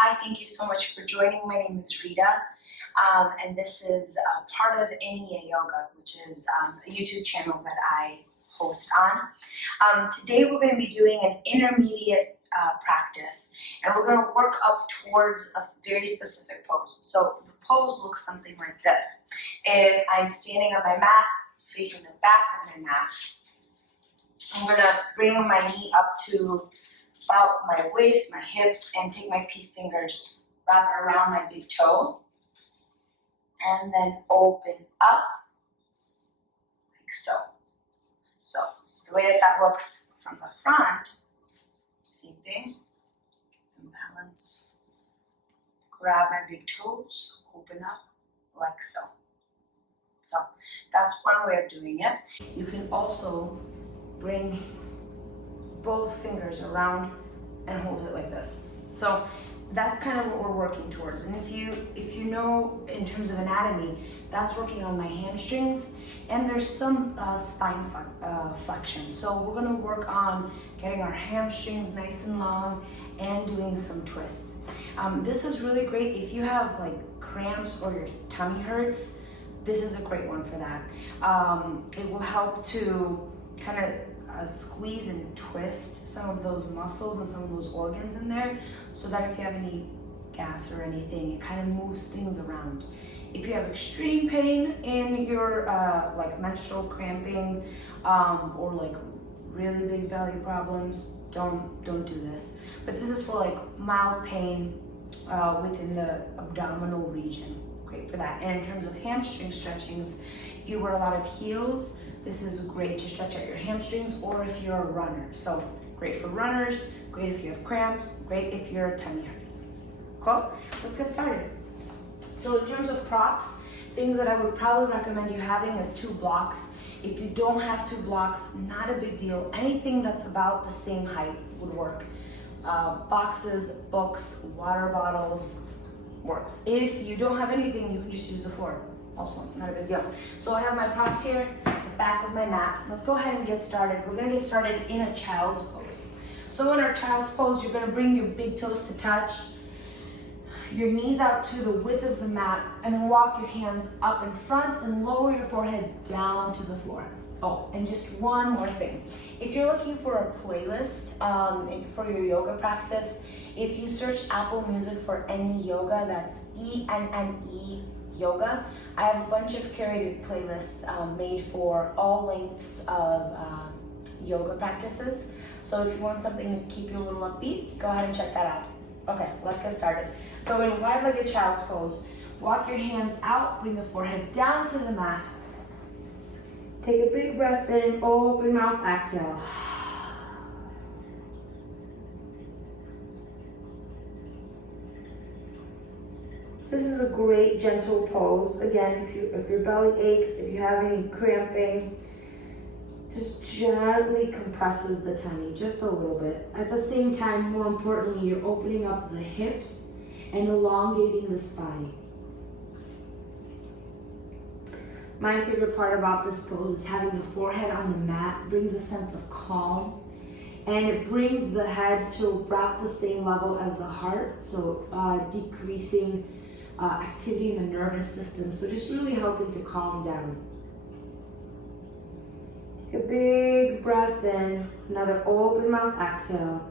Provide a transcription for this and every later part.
Hi, thank you so much for joining. My name is Rita, and this is part of Enne Yoga, which is a YouTube channel that I host on. Today we're going to be doing an intermediate practice, and we're going to work up towards a very specific pose. So the pose looks something like this. If I'm standing on my mat, facing the back of my mat, I'm going to bring my knee up to about my waist, my hips, and take my peace fingers, wrap it around my big toe, and then open up like so. So the way that looks from the front, same thing, get some balance, grab my big toes, open up like so. So that's one way of doing it. You can also bring both fingers around and hold it like this. So that's kind of what we're working towards. And if you know, in terms of anatomy, that's working on my hamstrings, and there's some spine flexion. So we're gonna work on getting our hamstrings nice and long and doing some twists. This is really great if you have like cramps or your tummy hurts. This is a great one for that. It will help to kind of squeeze and twist some of those muscles and some of those organs in there, so that if you have any gas or anything, it kind of moves things around. If you have extreme pain in your like menstrual cramping or like really big belly problems, don't do this. But this is for like mild pain within the abdominal region. Great for that. And in terms of hamstring stretchings, if you wear a lot of heels, this is great to stretch out your hamstrings, or if you're a runner. So great for runners, great if you have cramps, great if your tummy hurts. Cool? Let's get started. So in terms of props, things that I would probably recommend you having is 2 blocks. If you don't have 2 blocks, not a big deal. Anything that's about the same height would work. Boxes, books, water bottles works. If you don't have anything, you can just use the floor. Also, not a big deal. So I have my props here, the back of my mat. Let's go ahead and get started. We're gonna get started in a child's pose. So in our child's pose, you're gonna bring your big toes to touch, your knees out to the width of the mat, and then walk your hands up in front and lower your forehead down to the floor. Oh, and just one more thing. If you're looking for a playlist for your yoga practice, if you search Apple Music for Enne Yoga, that's ENNE Yoga, I have a bunch of curated playlists made for all lengths of yoga practices. So if you want something to keep you a little upbeat, go ahead and check that out. Okay, let's get started. So in wide-legged child's pose, walk your hands out, bring the forehead down to the mat. Take a big breath in, open mouth, exhale. This is a great gentle pose. Again, if your belly aches, if you have any cramping, just gently compresses the tummy just a little bit. At the same time, more importantly, you're opening up the hips and elongating the spine. My favorite part about this pose is having the forehead on the mat. It brings a sense of calm, and it brings the head to about the same level as the heart, so decreasing activity in the nervous system, so just really helping to calm down. Take a big breath in, another open mouth exhale.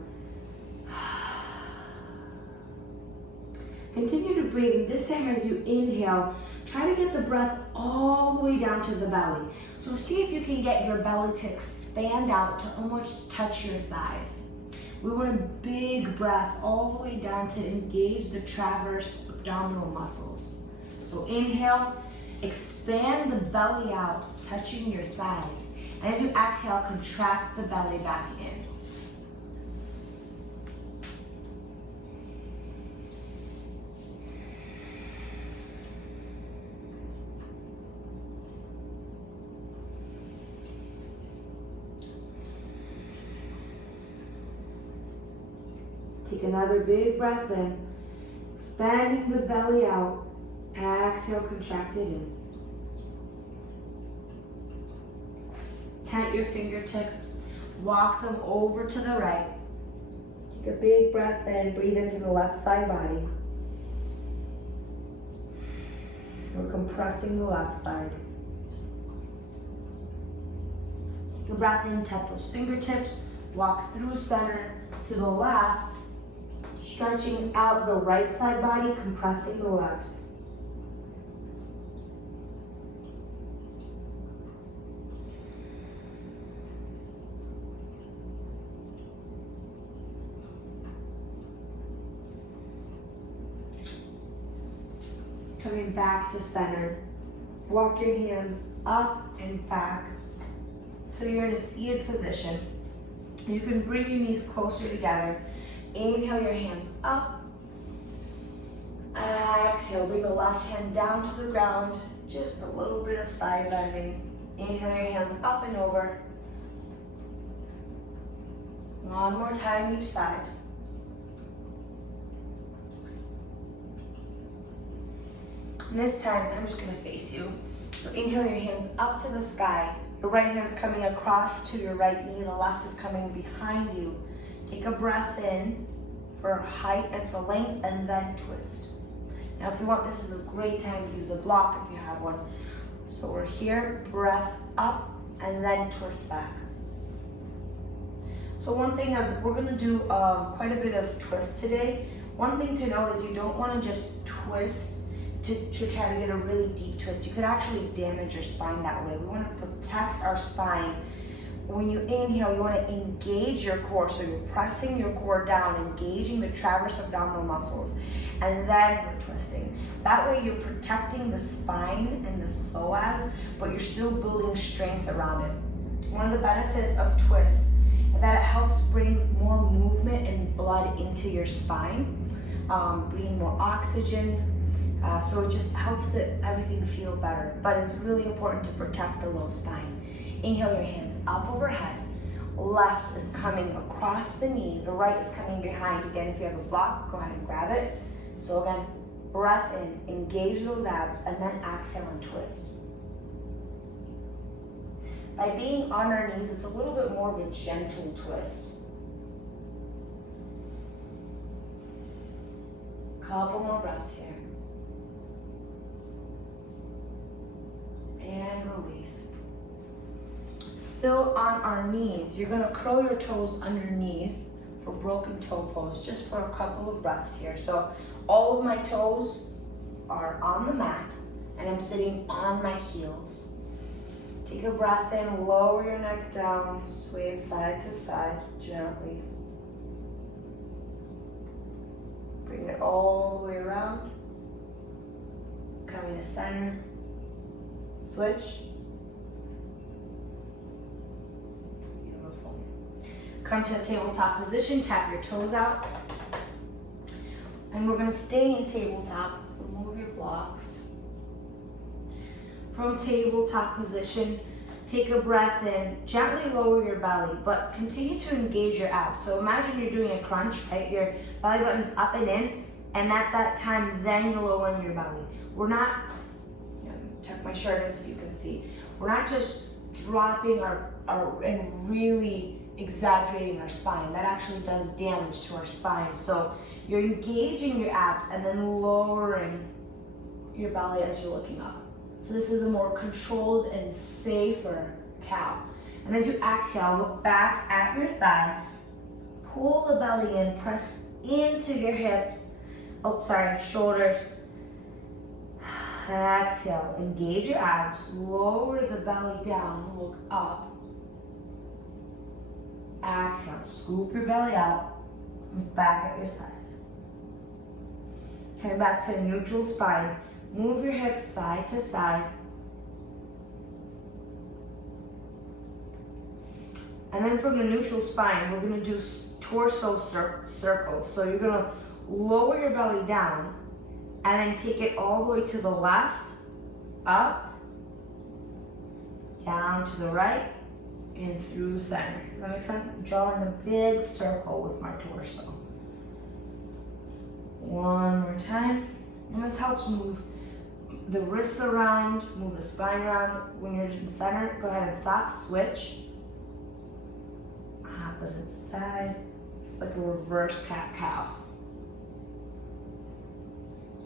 Continue to breathe, and this time as you inhale, try to get the breath all the way down to the belly. So see if you can get your belly to expand out to almost touch your thighs. We want a big breath all the way down to engage the transverse abdominal muscles. So inhale, expand the belly out, touching your thighs. And as you exhale, contract the belly back in. Take another big breath in, expanding the belly out. Exhale, contract it in. Tent your fingertips, walk them over to the right. Take a big breath in, breathe into the left side body. We're compressing the left side. Take a breath in, tap those fingertips, walk through center to the left, stretching out the right side body, compressing the left. Coming back to center. Walk your hands up and back till you're in a seated position. You can bring your knees closer together. Inhale your hands up. Exhale, bring the left hand down to the ground. Just a little bit of side bending. Inhale your hands up and over. One more time each side. And this time, I'm just gonna face you. So inhale your hands up to the sky. The right hand is coming across to your right knee. The left is coming behind you. Take a breath in for height and for length, and then twist. Now, if you want, this is a great time to use a block if you have one. So we're here, breath up, and then twist back. So one thing is, we're gonna do quite a bit of twist today. One thing to note is you don't wanna just twist to try to get a really deep twist. You could actually damage your spine that way. We want to protect our spine. When you inhale, you want to engage your core. So you're pressing your core down, engaging the transverse abdominal muscles, and then we're twisting. That way you're protecting the spine and the psoas, but you're still building strength around it. One of the benefits of twists is that it helps bring more movement and blood into your spine, bringing more oxygen. So it just helps everything feel better. But it's really important to protect the low spine. Inhale your hands up overhead. Left is coming across the knee. The right is coming behind. Again, if you have a block, go ahead and grab it. So again, breath in, engage those abs, and then exhale and twist. By being on our knees, it's a little bit more of a gentle twist. Couple more breaths here. And release. Still on our knees, you're gonna curl your toes underneath for broken toe pose, just for a couple of breaths here. So all of my toes are on the mat, and I'm sitting on my heels. Take a breath in, lower your neck down, sway it side to side gently. Bring it all the way around. Coming to center. Switch. Beautiful. Come to a tabletop position, tap your toes out. And we're gonna stay in tabletop. Remove your blocks. From tabletop position, take a breath in, gently lower your belly, but continue to engage your abs. So imagine you're doing a crunch, right? Your belly button's up and in, and at that time, then you're lowering your belly. We're not, tuck my shirt in so you can see. We're not just dropping our and really exaggerating our spine. That actually does damage to our spine. So you're engaging your abs and then lowering your belly as you're looking up. So this is a more controlled and safer cow. And as you exhale, look back at your thighs. Pull the belly in, press into your hips. Shoulders. Exhale, engage your abs, lower the belly down, look up. Exhale, scoop your belly out, and back at your thighs. Coming back to a neutral spine, move your hips side to side. And then from the neutral spine, we're gonna do torso circles. So you're gonna lower your belly down, and then take it all the way to the left, up, down to the right, and through center. Does that make sense? I'm drawing a big circle with my torso. One more time. And this helps move the wrists around, move the spine around. When you're in center, go ahead and stop, switch. Opposite side. This is like a reverse cat-cow.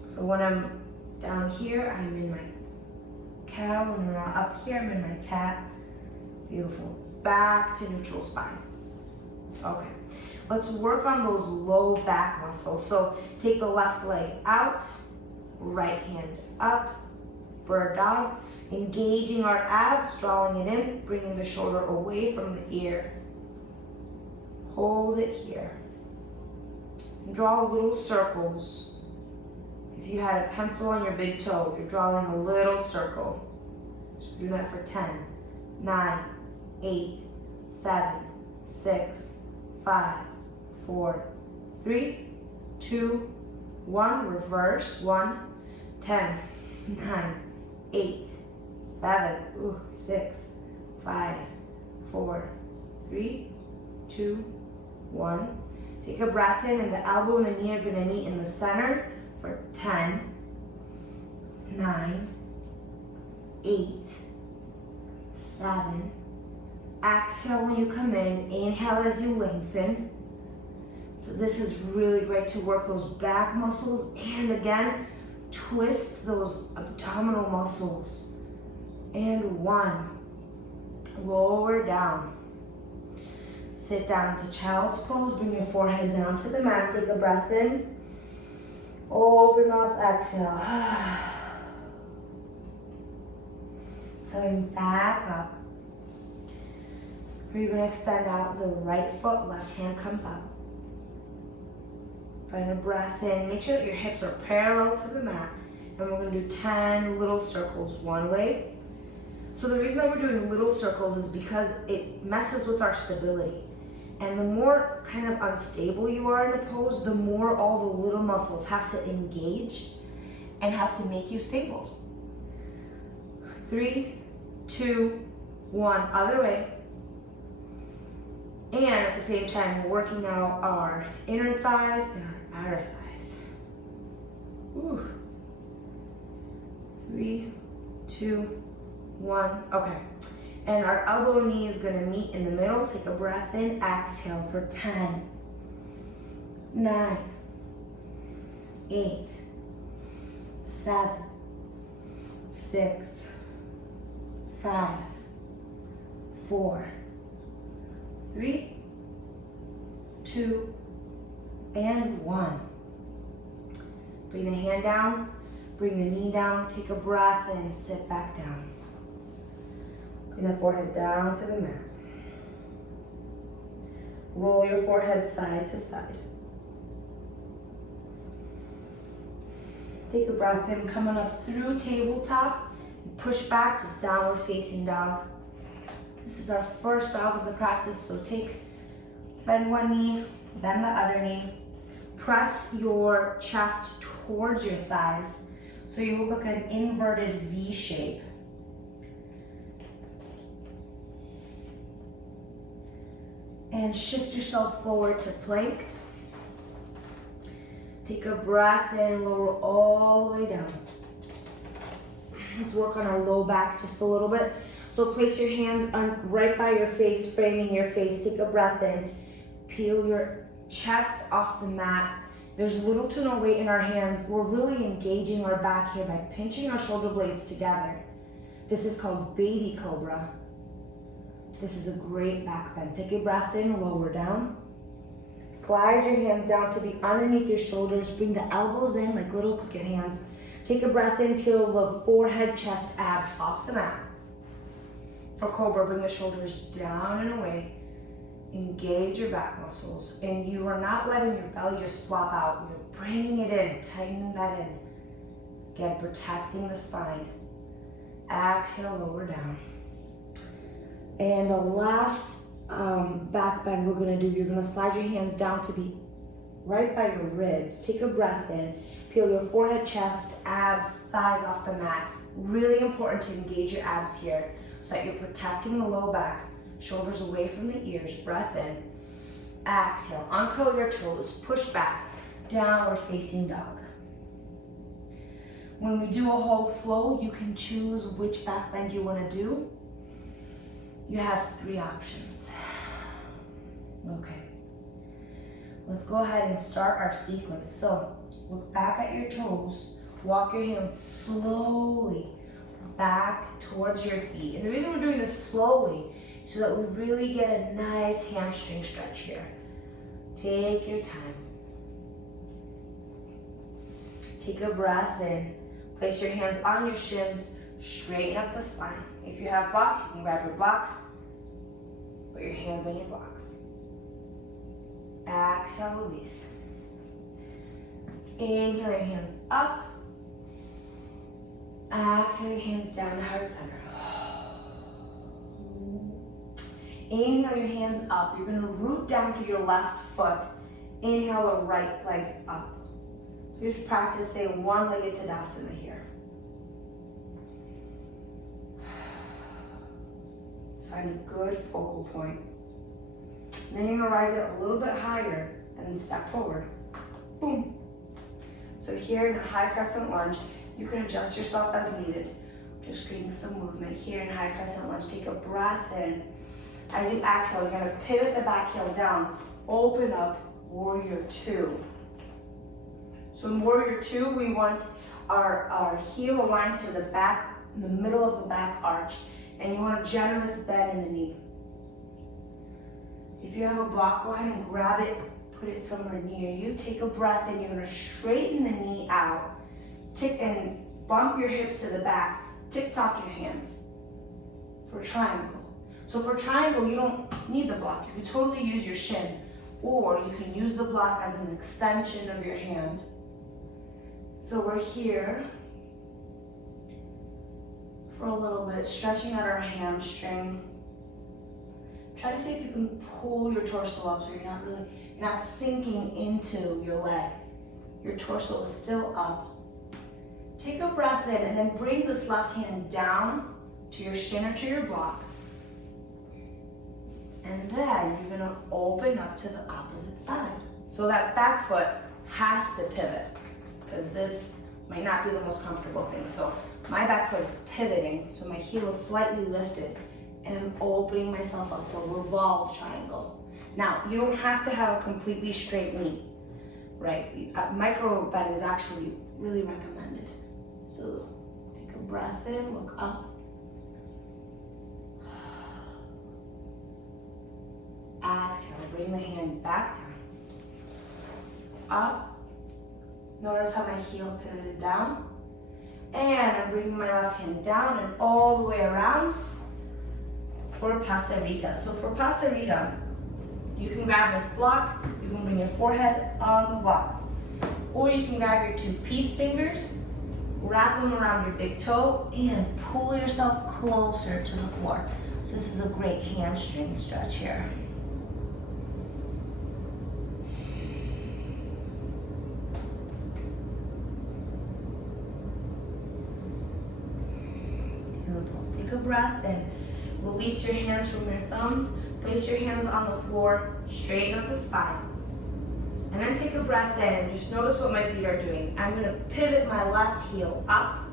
So when I'm down here, I'm in my cow. When I'm up here, I'm in my cat. Beautiful. Back to neutral spine. Okay. Let's work on those low back muscles. So take the left leg out, right hand up, bird dog. Engaging our abs, drawing it in, bringing the shoulder away from the ear. Hold it here. Draw little circles. If you had a pencil on your big toe, you're drawing a little circle. Do that for 10, 9, 8, 7, 6, 5, 4, 3, 2, 1. Reverse. 1, 10, 9, 8, 7, 6, 5, 4, 3, 2, 1. Take a breath in, and the elbow and the knee are going to meet in the center for 10, 9, 8, 7. Exhale when you come in. Inhale as you lengthen. So this is really great to work those back muscles, and again, twist those abdominal muscles. And 1. Lower down. Sit down to child's pose. Bring your forehead down to the mat. Take a breath in. Open mouth, exhale. Coming back up. You're going to extend out the right foot. Left hand comes up. Find a breath in. Make sure that your hips are parallel to the mat. And we're going to do 10 little circles one way. So the reason that we're doing little circles is because it messes with our stability. And the more kind of unstable you are in a pose, the more all the little muscles have to engage and have to make you stable. 3, 2, 1, other way. And at the same time, we're working out our inner thighs and our outer thighs. Ooh. 3, 2, 1. Okay. And our elbow and knee is going to meet in the middle. Take a breath in. Exhale for 10, 9, 8, 7, 6, 5, 4, 3, 2, and 1. Bring the hand down. Bring the knee down. Take a breath and sit back down. Bring the forehead down to the mat. Roll your forehead side to side. Take a breath in, coming up through tabletop. Push back to downward facing dog. This is our first dog of the practice, so bend one knee, bend the other knee. Press your chest towards your thighs so you look like an inverted V shape. And shift yourself forward to plank. Take a breath in, lower all the way down. Let's work on our low back just a little bit. So place your hands right by your face, framing your face. Take a breath in. Peel your chest off the mat. There's little to no weight in our hands. We're really engaging our back here by pinching our shoulder blades together. This is called baby cobra. This is a great back bend. Take a breath in, lower down. Slide your hands down to be underneath your shoulders. Bring the elbows in like little cricket hands. Take a breath in, peel the forehead, chest, abs off the mat. For cobra, bring the shoulders down and away. Engage your back muscles. And you are not letting your belly just flop out. You're bringing it in, tightening that in. Again, protecting the spine. Exhale, lower down. And the last back bend we're gonna do, you're gonna slide your hands down to be right by your ribs. Take a breath in. Peel your forehead, chest, abs, thighs off the mat. Really important to engage your abs here so that you're protecting the low back. Shoulders away from the ears. Breath in. Exhale. Uncurl your toes. Push back. Downward facing dog. When we do a whole flow, you can choose which back bend you want to do. You have 3 options. Okay. Let's go ahead and start our sequence. So look back at your toes, walk your hands slowly back towards your feet. And the reason we're doing this slowly is so that we really get a nice hamstring stretch here. Take your time. Take a breath in. Place your hands on your shins, straighten up the spine. If you have blocks, you can grab your blocks, put your hands on your blocks. Exhale, release. Inhale your hands up. Exhale your hands down to heart center. Inhale your hands up. You're going to root down through your left foot. Inhale the right leg up. Just practice, say, one-legged Tadasana here. Find a good focal point. And then you're going to rise it a little bit higher and then step forward. Boom. So here in a high crescent lunge, you can adjust yourself as needed. Just creating some movement here in high crescent lunge. Take a breath in. As you exhale, you're going to pivot the back heel down. Open up, warrior two. So in warrior two, we want our heel aligned to the back, in the middle of the back arch. And you want a generous bend in the knee. If you have a block, go ahead and grab it, put it somewhere near you. Take a breath in. You're going to straighten the knee out. Tick and bump your hips to the back. Tick-tock your hands for triangle. So for triangle, you don't need the block. You can totally use your shin, or you can use the block as an extension of your hand. So we're here for a little bit, stretching out our hamstring. Try to see if you can pull your torso up so you're not sinking into your leg. Your torso is still up. Take a breath in and then bring this left hand down to your shin or to your block. And then you're gonna open up to the opposite side. So that back foot has to pivot, because this might not be the most comfortable thing. So my back foot is pivoting, so my heel is slightly lifted, and I'm opening myself up for a revolve triangle. Now, you don't have to have a completely straight knee, right? A micro bend is actually really recommended. So take a breath in, look up. Exhale, bring the hand back down. Up. Notice how my heel pivoted down. And I'm bringing my left hand down and all the way around for Pasta Rita. So for Pasta Rita, you can grab this block, you can bring your forehead on the block. Or you can grab your two peace fingers, wrap them around your big toe, and pull yourself closer to the floor. So this is a great hamstring stretch here. Take a breath and release your hands from your thumbs. Place your hands on the floor, straighten up the spine. And then take a breath in and just notice what my feet are doing. I'm going to pivot my left heel up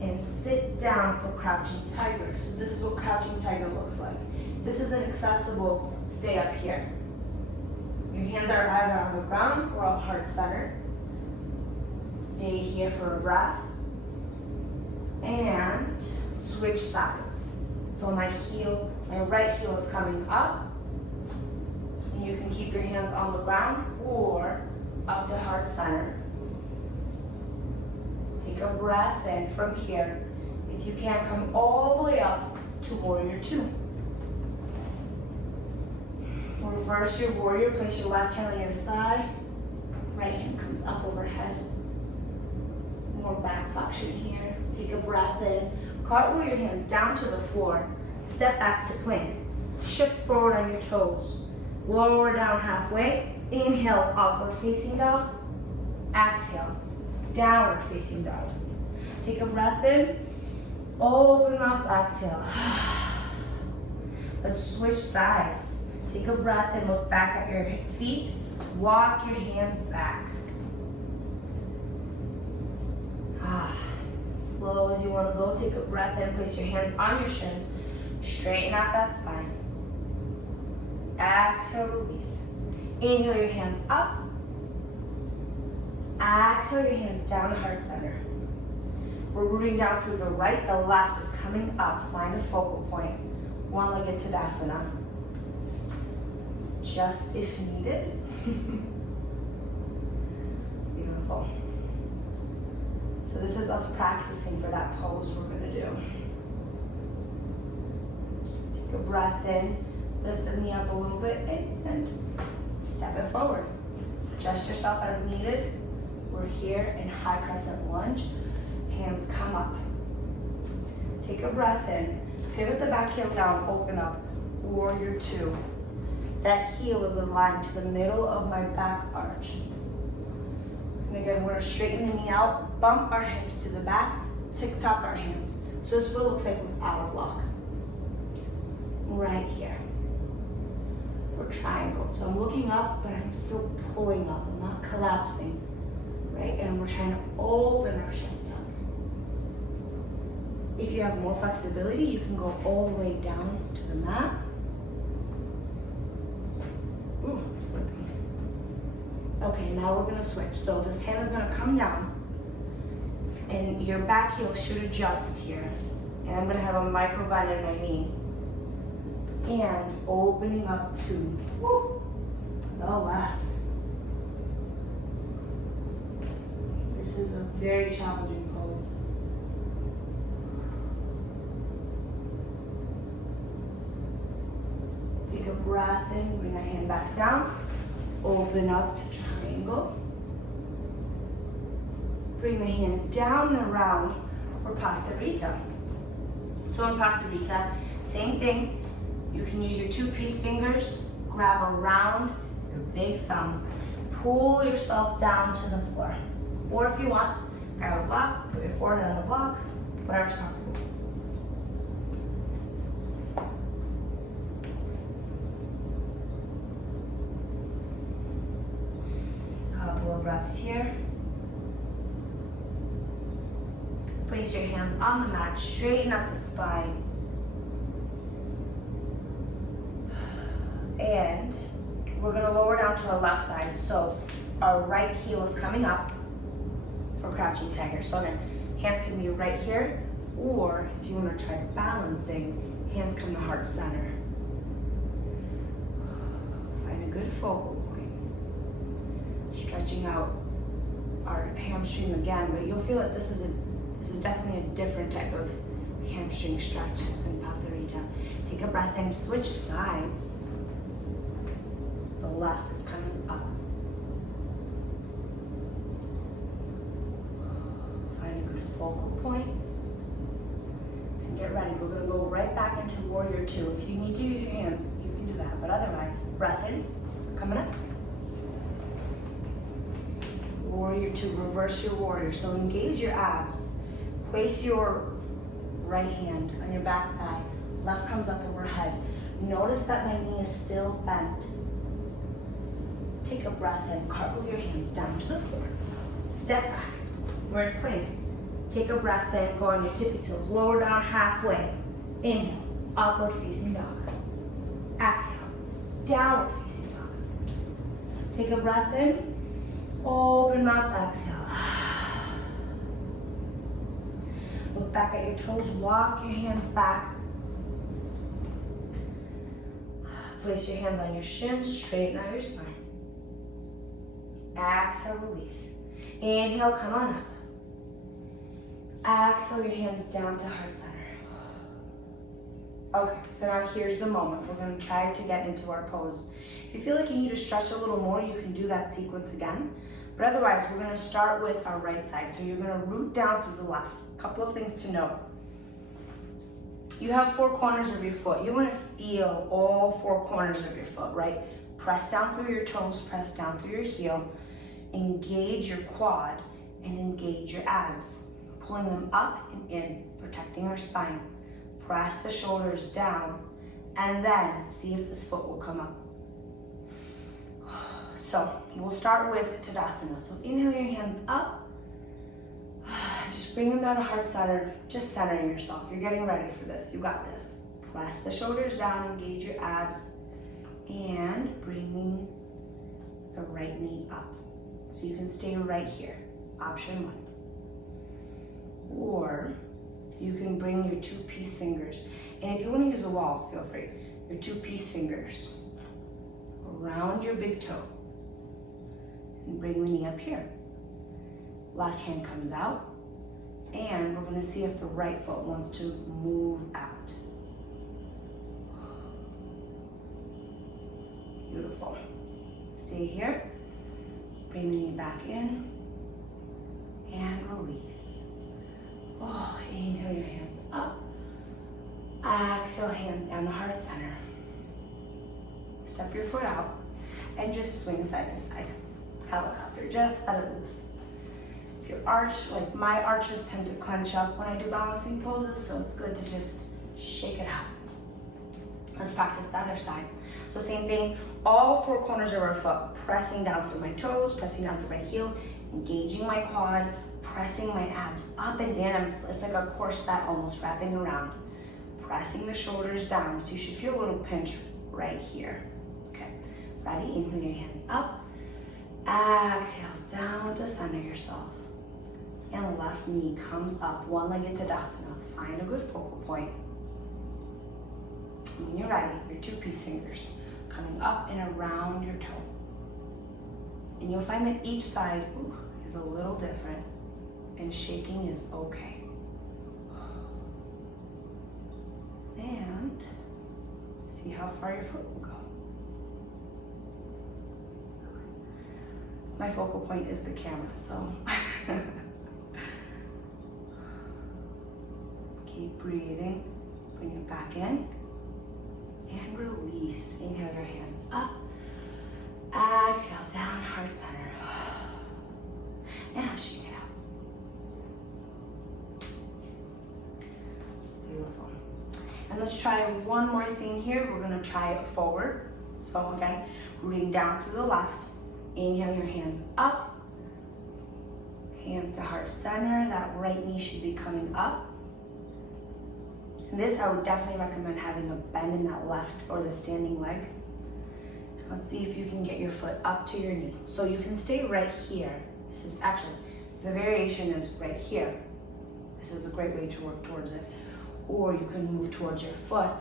and sit down for crouching tiger. So this is what crouching tiger looks like. If this isn't accessible, stay up here. Your hands are either on the ground or on heart center. Stay here for a breath. And switch sides. So my right heel is coming up. And you can keep your hands on the ground or up to heart center. Take a breath in from here. If you can, come all the way up to warrior two. Reverse your warrior, place your left hand on your thigh. Right hand comes up overhead. More back flexion here. Take a breath in. Cartwheel your hands down to the floor. Step back to plank. Shift forward on your toes. Lower down halfway. Inhale, upward facing dog. Exhale, downward facing dog. Take a breath in. Open mouth, exhale. Let's switch sides. Take a breath and look back at your feet. Walk your hands back. Slow as you want to go. Take a breath in. Place your hands on your shins. Straighten out that spine. Exhale, release. Inhale your hands up. Exhale your hands down to heart center. We're rooting down through the right, the left is coming up. Find a focal point. One-legged Tadasana. Just if needed. Beautiful. So this is us practicing for that pose we're gonna do. Take a breath in, lift the knee up a little bit, and step it forward. Adjust yourself as needed. We're here in high crescent lunge. Hands come up. Take a breath in. Pivot the back heel down, open up. Warrior two. That heel is aligned to the middle of my back arch. And again, we're gonna straighten the knee out, bump our hips to the back, tick-tock our hands. So this is what it looks like without a block. Right here. For triangle. So I'm looking up, but I'm still pulling up. I'm not collapsing. Right? And we're trying to open our chest up. If you have more flexibility, you can go all the way down to the mat. Ooh, I'm slipping. Okay, now we're gonna switch. So this hand is gonna come down and your back heel should adjust here. And I'm gonna have a micro bend in my knee. And opening up to the left. This is a very challenging pose. Take a breath in, bring that hand back down. Open up to triangle. Bring the hand down and around for Pasta Rita. So in Pasta Rita, same thing. You can use your 2-piece fingers, grab around your big thumb, pull yourself down to the floor. Or if you want, grab a block, put your forehead on the block, whatever's comfortable. Couple of breaths here. Place your hands on the mat, straighten up the spine. And we're gonna lower down to our left side. So our right heel is coming up for crouching tiger. So again, hands can be right here, or if you wanna try balancing, hands come to heart center. Find a good focal point. Stretching out our hamstring again, but you'll feel that this is definitely a different type of hamstring stretch than Pasta Rita. Take a breath in, switch sides. The left is coming up. Find a good focal point. And get ready. We're gonna go right back into warrior two. If you need to use your hands, you can do that. But otherwise, breath in, coming up. Warrior two, reverse your warrior. So engage your abs. Place your right hand on your back thigh. Left comes up overhead. Notice that my knee is still bent. Take a breath in, cartwheel your hands down to the floor. Step back, we're in plank. Take a breath in, go on your tippy toes, lower down halfway. Inhale, upward facing dog. Exhale, downward facing dog. Take a breath in, open mouth, exhale. Look back at your toes, walk your hands back. Place your hands on your shins, straighten out your spine. Exhale, release. Inhale, come on up. Exhale, your hands down to heart center. Okay, so now here's the moment. We're gonna try to get into our pose. If you feel like you need to stretch a little more, you can do that sequence again. But otherwise, we're gonna start with our right side. So you're gonna root down through the left. A couple of things to note. You have 4 corners of your foot. You wanna feel all 4 corners of your foot, right? Press down through your toes, press down through your heel. Engage your quad and engage your abs. Pulling them up and in, protecting our spine. Press the shoulders down and then see if this foot will come up. So we'll start with Tadasana. So inhale your hands up. Just bring them down to heart center. Just centering yourself. You're getting ready for this. You got this. Press the shoulders down, engage your abs, and bringing the right knee up. So you can stay right here, option 1. Or you can bring your 2-piece fingers. And if you want to use a wall, feel free. Your 2-piece fingers around your big toe. And bring the knee up here. Left hand comes out. And we're going to see if the right foot wants to move out. Beautiful. Stay here. Bring the knee back in. And release. Oh, inhale your hands up. Exhale, hands down to heart center. Step your foot out and just swing side to side. Helicopter, just let it loose. If your arch, like my arches tend to clench up when I do balancing poses, so it's good to just shake it out. Let's practice the other side. So same thing, all 4 corners of our foot, pressing down through my toes, pressing down through my heel, engaging my quad, pressing my abs up and in. It's like a corset almost wrapping around. Pressing the shoulders down, so you should feel a little pinch right here. Okay, ready? Inhale your hands up. Exhale, down to center yourself. And left knee comes up, one-legged Tadasana. Find a good focal point. And when you're ready, your 2-piece fingers coming up and around your toe. And you'll find that each side is a little different, and shaking is okay. And see how far your foot will go. My focal point is the camera, so keep breathing. Bring it back in and release. Inhale your hands up. Exhale down, heart center. And shake it out. Beautiful. And let's try one more thing here. We're gonna try it forward. So again, rooting down through the left. Inhale your hands up. Hands to heart center. That right knee should be coming up. And this, I would definitely recommend having a bend in that left or the standing leg. Let's see if you can get your foot up to your knee. So you can stay right here. This is actually, the variation is right here. This is a great way to work towards it. Or you can move towards your foot,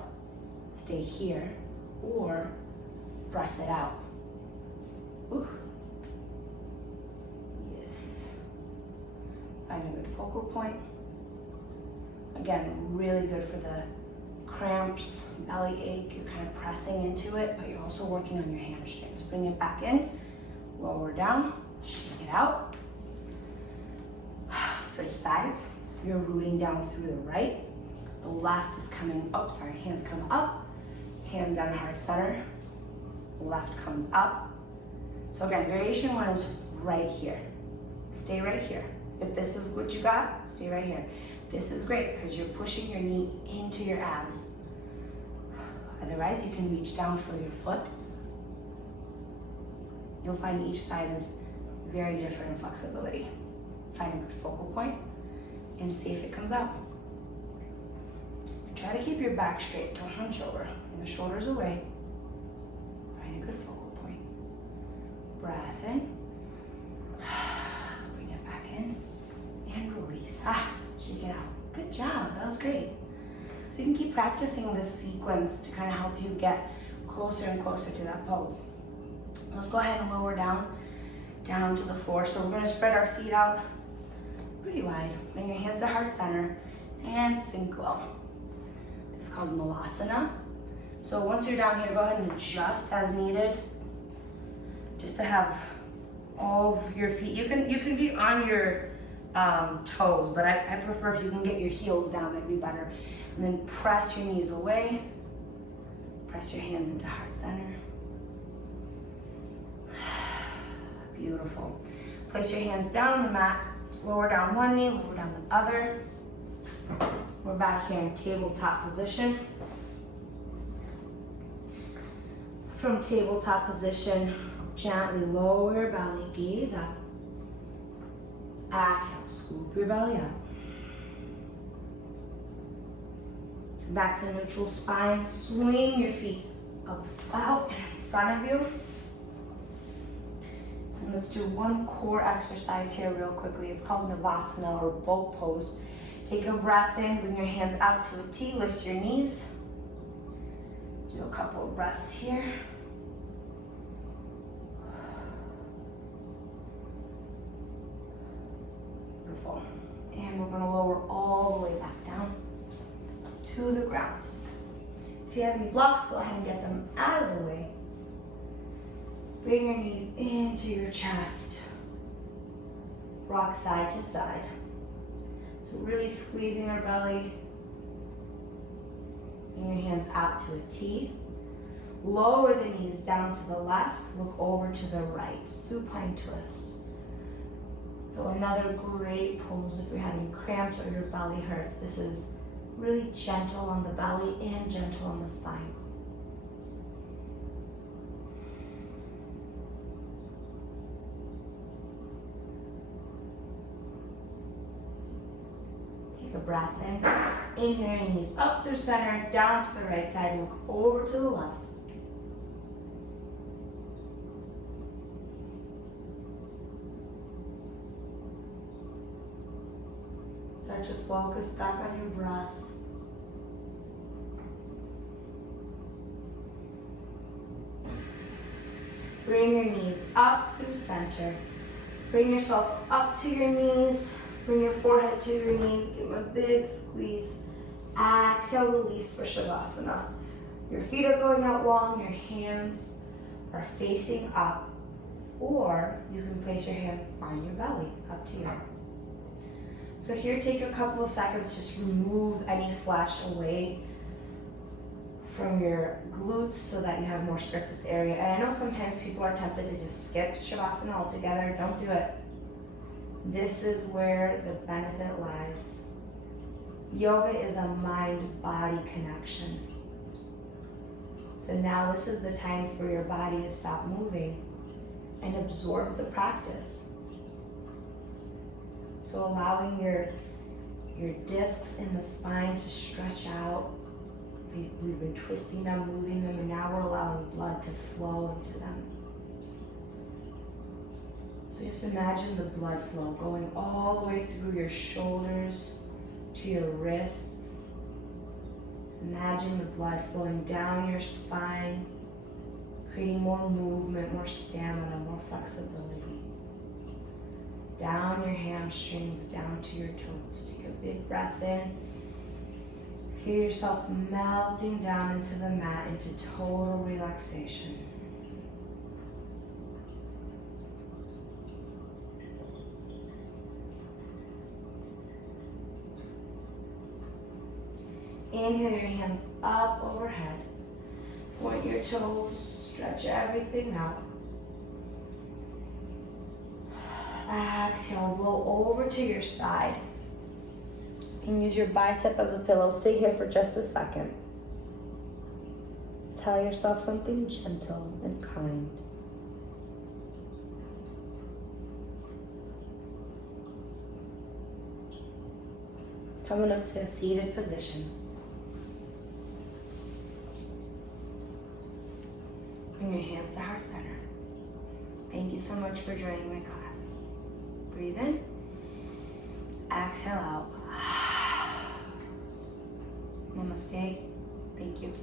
stay here, or press it out. Ooh. Yes. Find a good focal point. Again, really good for the cramps, belly ache. You're kind of pressing into it, but you're also working on your hamstrings. Bring it back in, lower down, shake it out. Switch sides. You're rooting down through the right. The left is coming up, hands come up, hands down to heart center. Left comes up. So again, variation 1 is right here. Stay right here. If this is what you got, stay right here. This is great because you're pushing your knee into your abs. Otherwise, you can reach down for your foot. You'll find each side is very different in flexibility. Find a good focal point and see if it comes out. Try to keep your back straight. Don't hunch over. Bring the shoulders away. Find a good focal point. Breath in. Bring it back in. And release. Shake it out. Good job. That was great. So you can keep practicing this sequence to kind of help you get closer and closer to that pose. Let's go ahead and lower down to the floor. So we're going to spread our feet out pretty wide. Bring your hands to heart center and sink low. It's called Malasana. So once you're down here, go ahead and adjust as needed, just to have all of your feet. You can be on your toes, but I prefer if you can get your heels down, that'd be better. And then press your knees away. Press your hands into heart center. Beautiful. Place your hands down on the mat. Lower down one knee, lower down the other. We're back here in tabletop position. From tabletop position, gently lower your belly, gaze up. Exhale, scoop your belly up. Back to neutral spine, swing your feet up, out, in front of you. Let's do one core exercise here real quickly. It's called Navasana or boat pose. Take a breath in, bring your hands out to a T, lift your knees. Do a couple of breaths here. Beautiful. And we're gonna lower all the way back down to the ground. If you have any blocks, go ahead and get them out of the way. Bring your knees into your chest. Rock side to side. So really squeezing our belly. Bring your hands out to a T. Lower the knees down to the left. Look over to the right. Supine twist. So another great pose if you're having cramps or your belly hurts. This is really gentle on the belly and gentle on the spine. A breath in. Inhale your knees up through center, down to the right side, look over to the left. Start to focus back on your breath. Bring your knees up through center. Bring yourself up to your knees. Bring your forehead to your knees, give them a big squeeze. Exhale, release for Shavasana. Your feet are going out long, your hands are facing up, or you can place your hands on your belly, up to you. So here, take a couple of seconds, just remove any flesh away from your glutes so that you have more surface area. And I know sometimes people are tempted to just skip Shavasana altogether. Don't do it. This is where the benefit lies. Yoga is a mind-body connection. So now this is the time for your body to stop moving and absorb the practice. So allowing your discs in the spine to stretch out. We've been twisting them, moving them, and now we're allowing blood to flow into them. So just imagine the blood flow going all the way through your shoulders to your wrists. Imagine the blood flowing down your spine, creating more movement, more stamina, more flexibility. Down your hamstrings, down to your toes. Take a big breath in. Feel yourself melting down into the mat, into total relaxation. Inhale your hands up overhead. Point your toes, stretch everything out. Exhale, roll over to your side. And use your bicep as a pillow. Stay here for just a second. Tell yourself something gentle and kind. Coming up to a seated position. Bring your hands to heart center. Thank you so much for joining my class. Breathe in. Exhale out. Namaste. Thank you.